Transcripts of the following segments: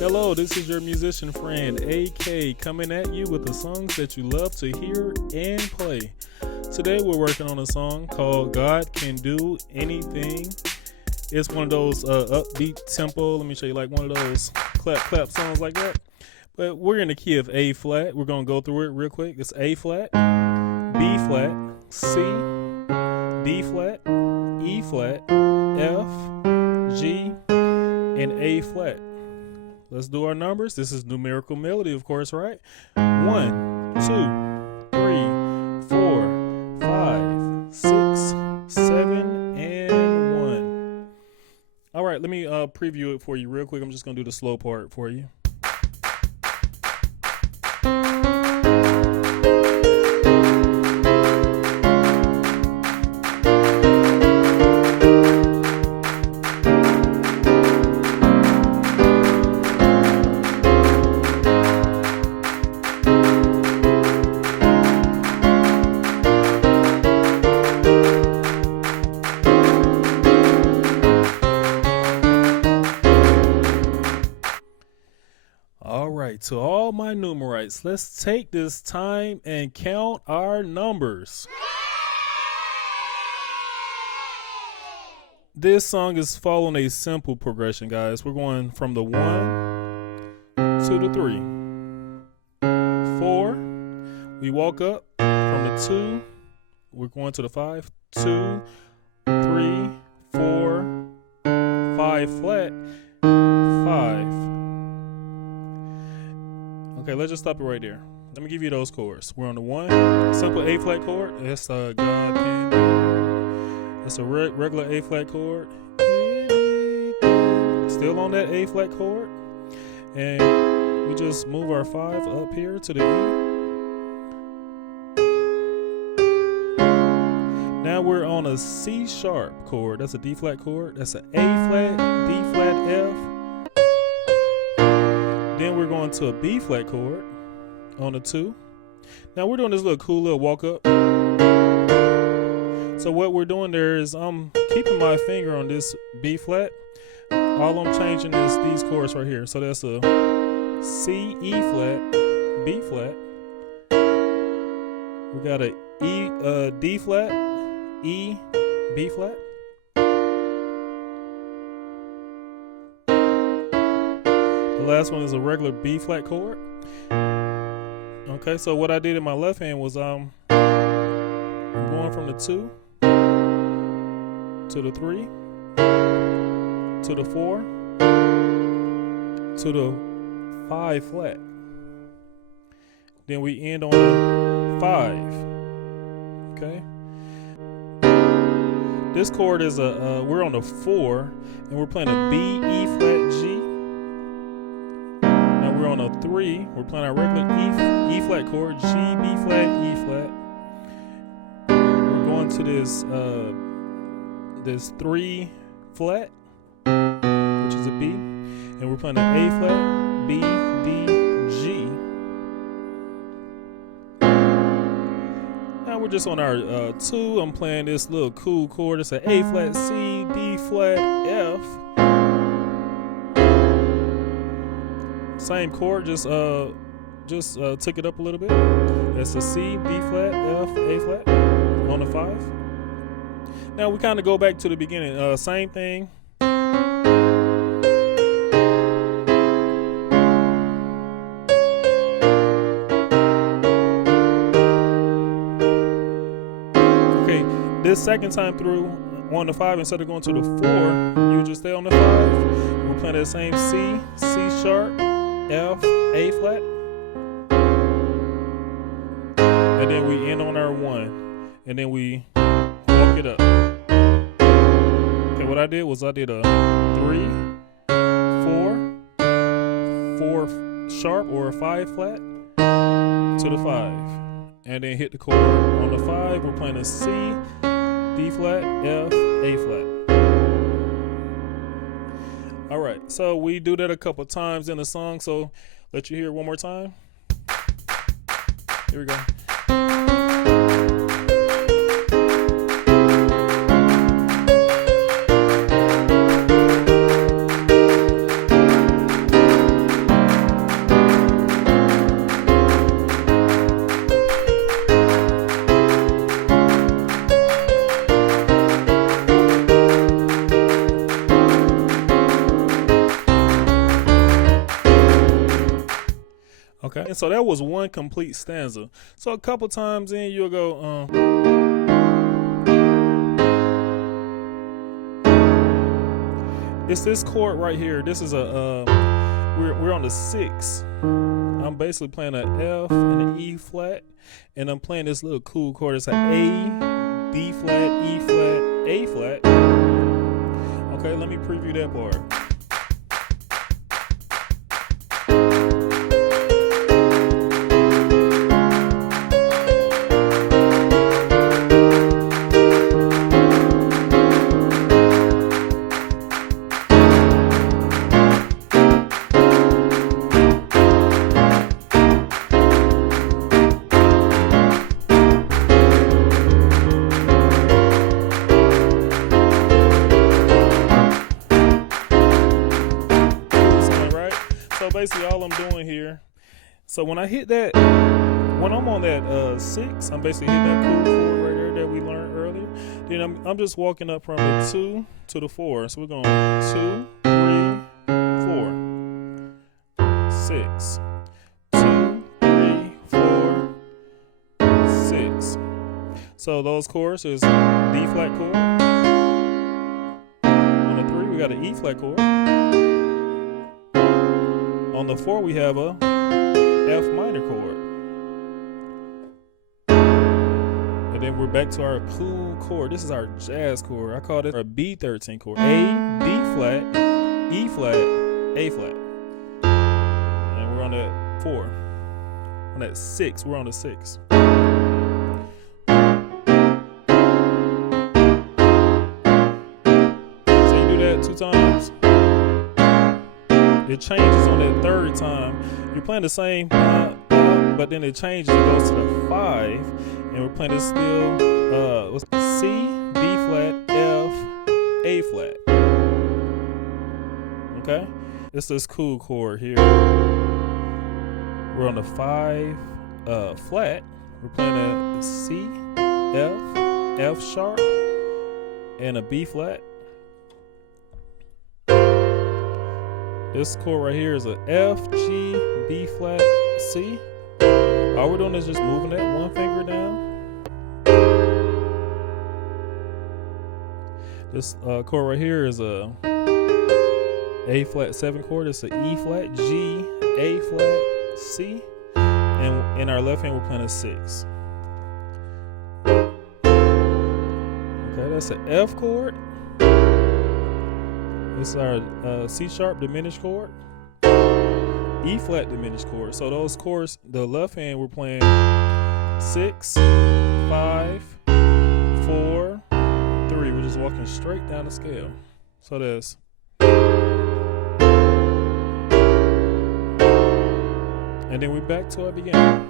Hello, this is your musician friend AK coming at you with the songs that you love to hear and play. Today we're working on a song called God Can Do Anything. It's one of those upbeat tempo. Let me show you like one of those clap songs like that. But we're in the key of A flat. We're going to go through it real quick. It's A flat, B flat, C, D flat, E flat, F, G, and A flat. Let's do our numbers. This is numerical melody, of course, right? 1, 2, 3, 4, 5, 6, 7, and 1. All right, let me preview it for you real quick. I'm just going to do the slow part for you. All right, to all my numerites, let's take this time and count our numbers. This song is following a simple progression, guys. We're going from the 1 to the 3. 4, we walk up from the 2, we're going to the 5, 2, 3, 4, 5 flat, 5. Okay, let's just stop it right there. Let me give you those chords. We're on the 1, simple A flat chord. That's God Can Do. That's a regular A flat chord. Still on that A flat chord. And we just move our 5 up here to the E. Now we're on a C sharp chord. That's a D flat chord. That's an A flat, D flat, F. Then we're going to a B flat chord on a 2. Now we're doing this little cool little walk up. So what we're doing there is I'm keeping my finger on this B flat. All I'm changing is these chords right here. So that's a C, E flat, B flat. We got a E, D flat, E, B flat. The last one is a regular B flat chord. Okay, so what I did in my left hand was I'm going from the 2 to the 3 to the 4 to the 5 flat. Then we end on the 5. Okay. This chord is we're on the 4 and we're playing a B, E flat, G. We're on a 3. We're playing our regular E flat chord, G, B flat, E flat. We're going to this 3 flat, which is a B, and we're playing an A flat, B, D, G. Now we're just on our 2. I'm playing this little cool chord. It's an A flat, C, D flat, F. Same chord, just took it up a little bit. That's a C, D flat, F, A flat on the 5. Now we kind of go back to the beginning. Same thing. Okay, this second time through on the 5, instead of going to the 4, you just stay on the 5. We're playing that same C, C sharp, F, A flat, and then we end on our 1, and then we walk it up. Okay, what I did was I did a 3, 4 sharp or a 5 flat to the 5, and then hit the chord. On the 5, we're playing a C, D flat, F, A flat. All right, so we do that a couple times in the song, so let you hear it one more time. Here we go. Okay, and so that was one complete stanza. So a couple times in, you'll go, it's this chord right here. This is a, we're on the 6. I'm basically playing an F and an E flat, and I'm playing this little cool chord. It's an A, B flat, E flat, A flat. Okay, let me preview that part. So basically all I'm doing here, so when I hit that, when I'm on that 6, I'm basically hitting that cool chord right there that we learned earlier. Then I'm just walking up from the 2 to the 4. So we're going 2, 3, 4, 6. 2, 3, 4, 6. So those chords is D flat chord. On the 3 we got an E flat chord. On the 4, we have a F minor chord. And then we're back to our cool chord. This is our jazz chord. I call it a B13 chord. A, B flat, E flat, A flat. And we're on that 4. On that 6, we're on the 6. So you do that 2 times. It changes on that 3rd time. You're playing the same, but then it changes. It goes to the 5, and we're playing this still. C, B flat, F, A flat. Okay, it's this cool chord here. We're on the 5 flat. We're playing a C, F sharp, and a B flat. This chord right here is a F, G, B flat, C. All we're doing is just moving that one finger down. This chord right here is a A flat 7 chord. It's an E flat, G, A flat, C. And in our left hand, we're playing a 6. Okay, that's an F chord. This is our C sharp diminished chord, E flat diminished chord. So those chords, the left hand, we're playing 6, 5, 4, 3. We're just walking straight down the scale. So that's. And then we're back to our beginning.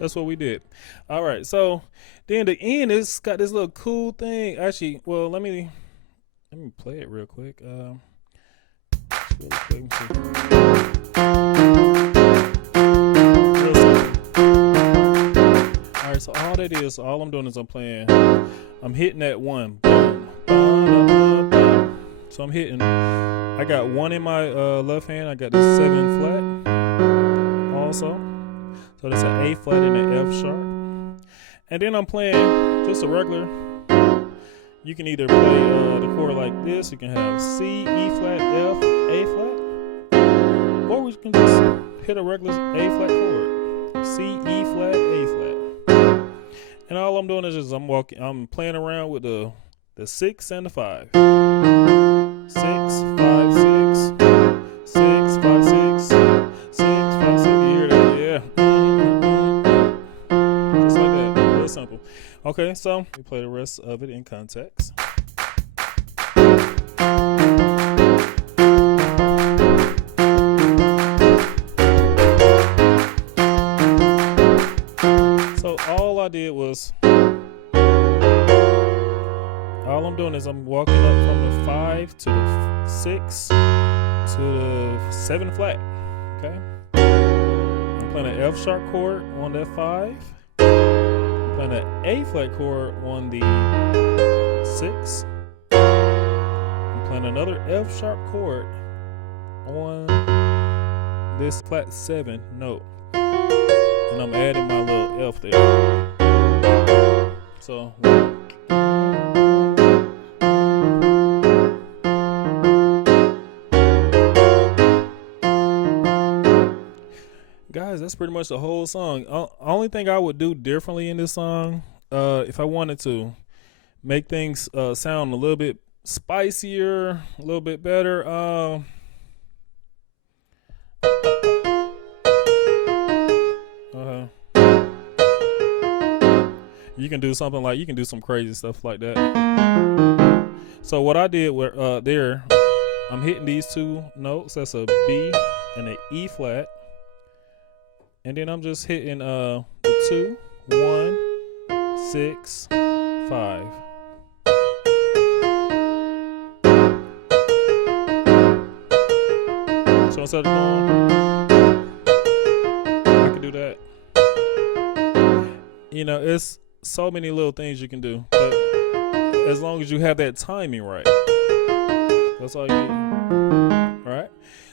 That's what we did. All right. So then the end is got this little cool thing. Actually, well, let me play it real quick. Real quick. Real simple. All right. So all that is, all I'm doing is I'm hitting that 1. So I'm hitting. I got 1 in my left hand. I got the 7 flat. Also. So that's an A flat and an F sharp. And then I'm playing just a regular. You can either play the chord like this. You can have C, E flat, F, A flat. Or we can just hit a regular A flat chord. C, E flat, A flat. And all I'm doing is just I'm playing around with the 6 and the 5. 6, 5, 6. 6, 5, 6. 6, 5, 6. You hear that? Yeah. Simple. Okay, so we play the rest of it in context. So all I did was, all I'm doing is I'm walking up from the 5 to the 6 to the 7 flat. Okay, I'm playing an F sharp chord on that 5. I'm playing an A flat chord on the 6. I'm playing another F sharp chord on this flat 7 note. And I'm adding my little F there. So guys, that's pretty much the whole song. Only thing I would do differently in this song, if I wanted to make things sound a little bit spicier, a little bit better, you can do something like, you can do some crazy stuff like that. So what I did there, I'm hitting these 2 notes. That's a B and an E flat. And then I'm just hitting the 2, 1, 6, 5. So instead of going, I can do that. You know, it's so many little things you can do, but as long as you have that timing right, that's all you need. All right.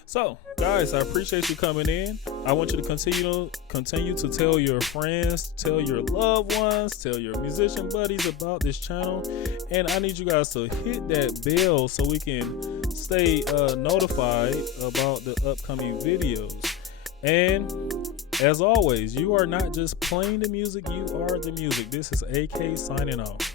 So, guys, I appreciate you coming in. I want you to continue to tell your friends, tell your loved ones, tell your musician buddies about this channel. And I need you guys to hit that bell so we can stay notified about the upcoming videos. And as always, you are not just playing the music, you are the music. This is AK signing off.